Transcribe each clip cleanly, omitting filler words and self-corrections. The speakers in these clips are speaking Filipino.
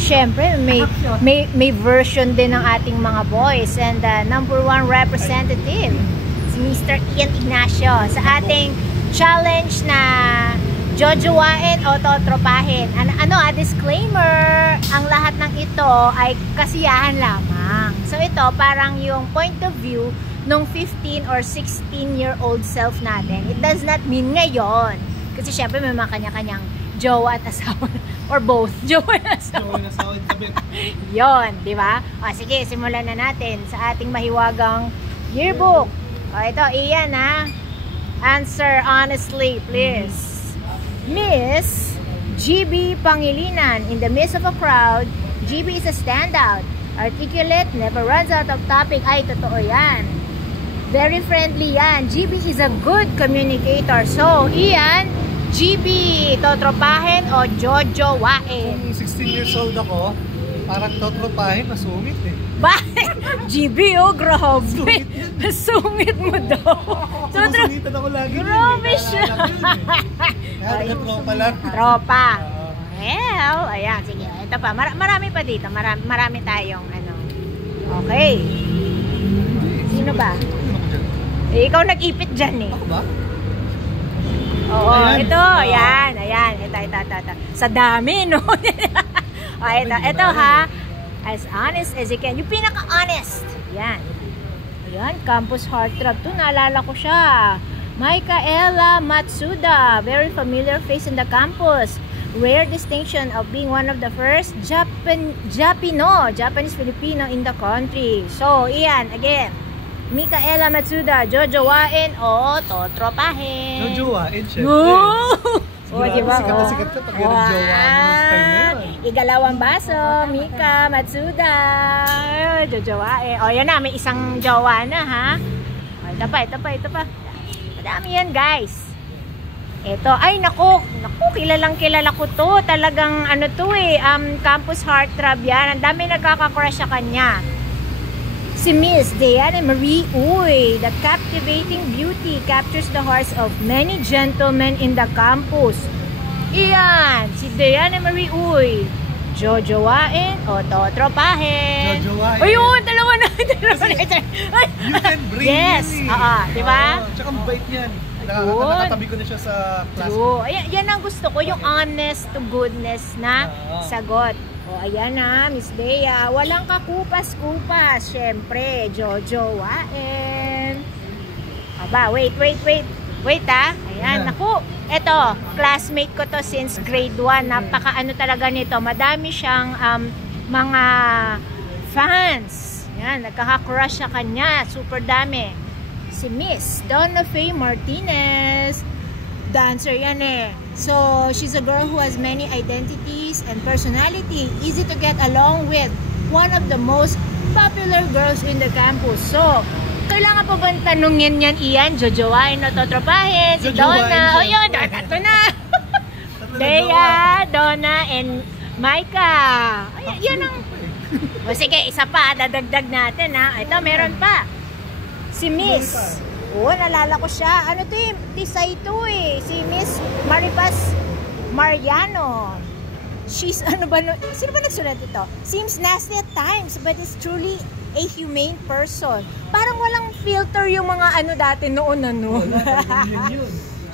syempre, may version din ng ating mga boys. And number 1 representative, si Mr. Ian Ignacio, sa ating challenge na jojowain o totropahin. Disclaimer, ang lahat ng ito ay kasiyahan lamang. So ito, parang yung point of view nung 15 or 16-year-old self natin. It does not mean ngayon. Kasi syempre may mga kanya-kanyang jowa at asawa. Or both. Jowa at asawa. Yun, di ba? O sige, simulan na natin sa ating mahiwagang yearbook. O ito, Ian ha. Answer honestly, please. Miss GB Pangilinan. In the midst of a crowd, GB is a standout. Articulate, never runs out of topic. Ay, totoo yan. Very friendly yan. GB is a good communicator. So, Ian, GB, totropahin o jojowain? Kung 16 years old ako, parang totropahin, masungit eh. Bakit? GB, oh, grabe. Masungit mo daw. Masungitan ako lagi. Grabe siya. Kaya tropa lang. Tropa. Well, ayan, sige. Ito pa. Marami pa dito. Marami tayong ano. Okay. Sino ba? Ikaw nag-ipit dyan eh. Ako ba? Oo, ayan. Ito. Ayan, ayan. Ito. Sa dami, no? Ito ha. As honest as you can. Yung pinaka-honest. Ayan. Ayan, Campus Heartthrob. Ito, naalala ko siya. Micaela Matsuda. Very familiar face in the campus. Rare distinction of being one of the first Japanese-Filipino in the country. So, iyan, again. Micaela Matsuda, jojowain o totropahin? Jojowain, syempre. O, diba? Sikat na sikat ka pag jojowain. Igalawang baso, Mika Matsuda. Jojowain. O, yan na, may isang jowa na, ha? O, ito pa. Madami yan, guys. Ito, ay, naku, kilala ko to. Talagang, Campus Heartthrob yan. Ang dami nagkaka-crush sa kanya. Si Miss Diana Marie Uy, the captivating beauty captures the hearts of many gentlemen in the campus. Iyan, si Diana Marie Uy, jojowain o totropahin? Jojowain. Ayun, dalawa na. You can bring yes, diba? Tsaka mabait yan. Nakatabi ko na siya sa class. True. Yan ang gusto ko, yung honest to goodness na sagot. O, ayan na, Miss Bea. Walang kakupas-kupas. Siyempre, jojowain. Aba, wait. Wait, ha? Ayan, naku. Eto, classmate ko to since grade 1. Napaka-ano talaga nito. Madami siyang mga fans. Ayan, nagkaka-crush sa kanya. Super dami. Si Miss Donna Faye Martinez. Dancer yan eh. So, she's a girl who has many identities and personality. Easy to get along with. One of the most popular girls in the campus. So, kailangan pa bang tanungin yan, Ian? Jojowain o totropahin? Si Donna. O yun, ito na. Bea, Donna, and Micah. Ay, yan ang... O sige, isa pa. Dadagdag natin ha. Ito, meron pa. Si Miss... Oo, nalala ko siya. Ano to eh? Tisay to eh. Si Miss Maribas Mariano. She's, sino ba nagsulat ito? Seems nasty at times, but is truly a humane person. Parang walang filter yung mga dati noon.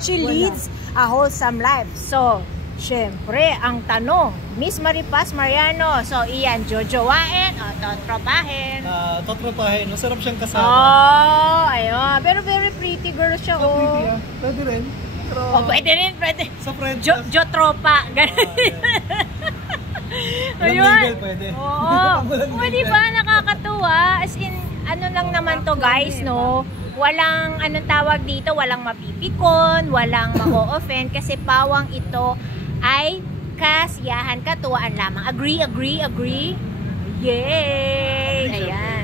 She leads a wholesome life. So, syempre, ang tanong, Miss Maribas Mariano. So, iyan, jojowain o totropahin? Totropahin. Masarap siyang kasama. Oh, ayun. Pero very pretty girl siya, oh. Pretty, pwede rin. Pero, pwede rin. Sa friend. Jotropa. Ayun. Pwede. Oo. O, diba, nakakatuwa. As in, ano lang naman to, guys, no? Walang, anong tawag dito, walang mapipikon, walang ma-offend, kasi pawang ito ay kasiyahan, katuwaan lamang. Agree? Yay! Ayan.